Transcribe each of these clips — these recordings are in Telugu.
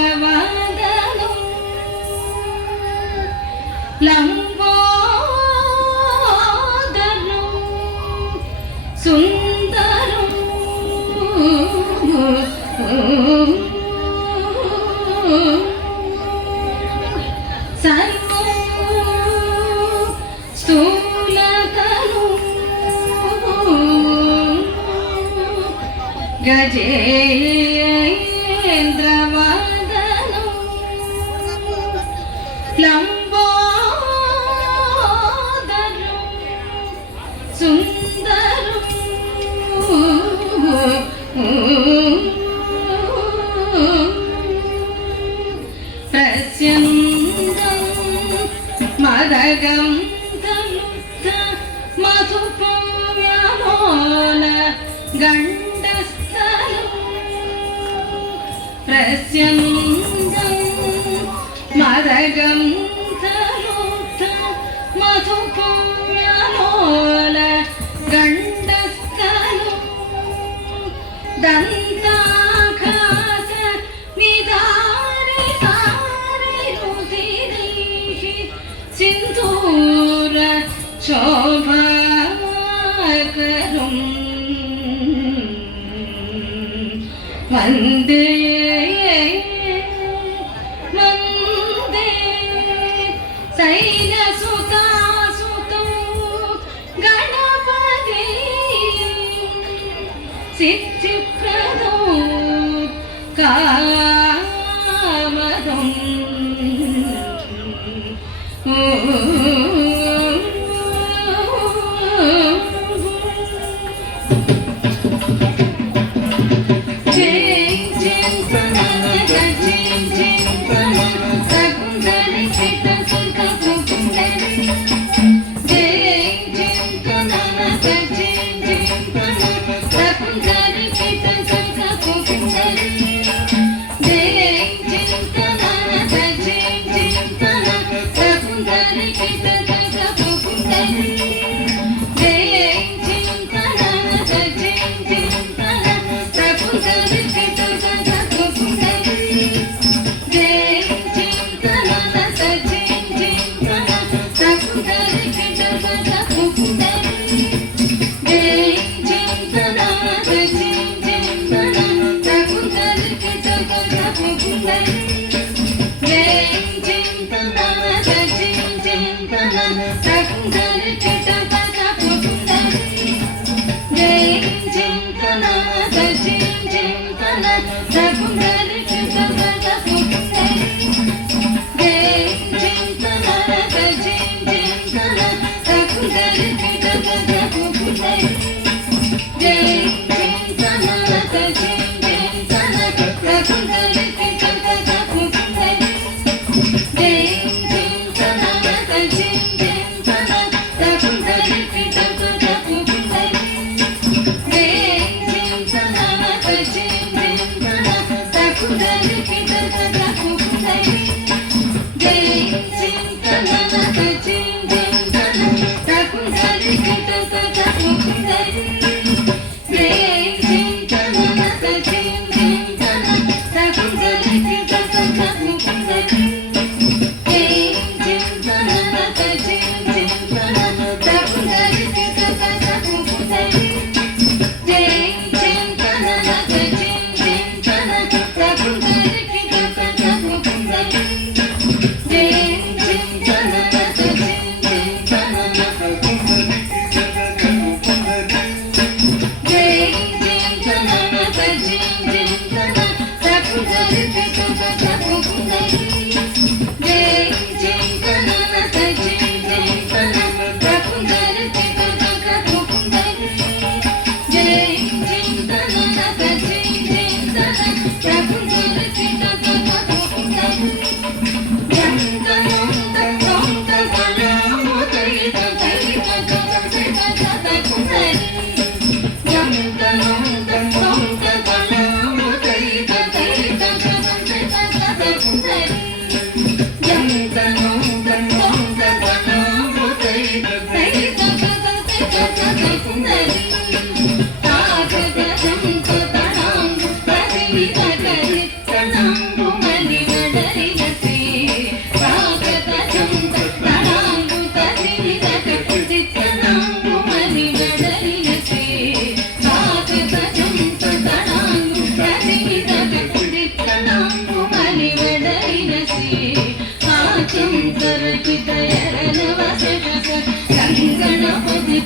గజేంద్రవదనం లంబోదరం సుందరం సర్వం స్థూలతను గజేంద్రవదనం లంబోదరం సుందరం ప్రస్యందం మదగం మధుపం వ్యామోల గండస్థలం ప్రస్యందం మదగం మధుపం వ్యామోల గండస్థలం దంతాఘాత విదారి రుధిరైః సింధూర శోభాకరం వందే వందే శైలసుతాసుతం గణపతి సిద్ధిప్రదం కామదం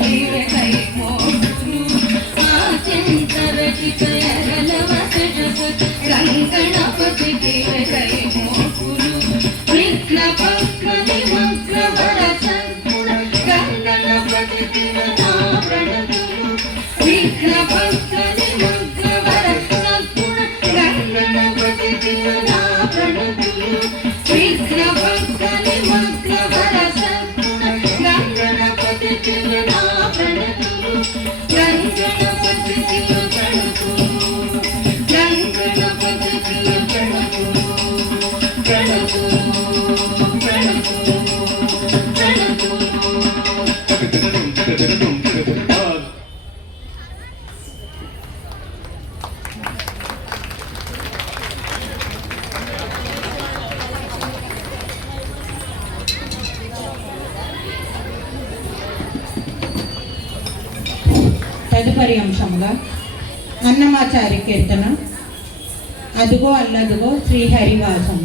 తీరే కై మోకులు ఆచంతరచిత గణపతి తీరే కై మోకులు విఘ్న పక్క నిమగ్న వర సంకుణ గణపతి తీరే నా ప్రణతులు విఘ్న పక్క నిమగ్న వర సంకుణ గణపతి తీరే నా ప్రణతులు విఘ్న పక్క నిమగ్న వర సంకుణ గణపతి తీరే నా ప్రణతులు గణపతి తీరే ప్రణతులు గణపతి తీరే ప్రణతులు ప్రణతులు ప్రణతులు ప్రణతులు తదుపరి అంశంగా అన్నమాచారి కీర్తన అదుగో అల్లదుగో శ్రీహరివాసం.